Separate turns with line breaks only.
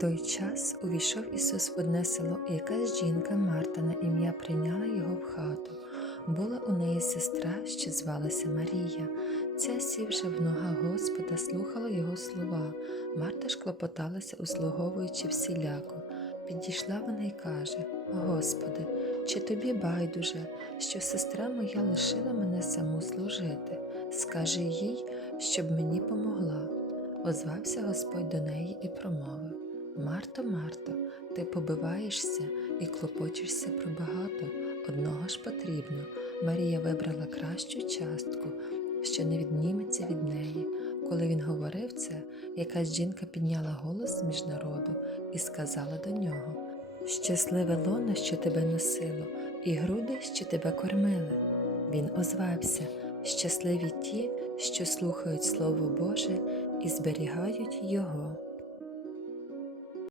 той час увійшов Ісус в одне село, і якась жінка Марта на ім'я прийняла його в хату. Була у неї сестра, що звалася Марія. Ця сівши в нога Господа, слухала його слова. Марта ж клопоталася, услуговуючи всіляко. Підійшла вона й каже: Господи, чи тобі байдуже, що сестра моя лишила мене саму служити? Скажи їй, щоб мені помогла. Озвався Господь до неї і промовив: Марто, Марто, ти побиваєшся і клопочешся про багато, одного ж потрібно. Марія вибрала кращу частку, що не відніметься від неї. Коли він говорив це, якась жінка підняла голос між народу і сказала до нього: Щасливе лоно, що тебе носило, і груди, що тебе кормили. Він озвався: Щасливі ті, що слухають Слово Боже і зберігають його.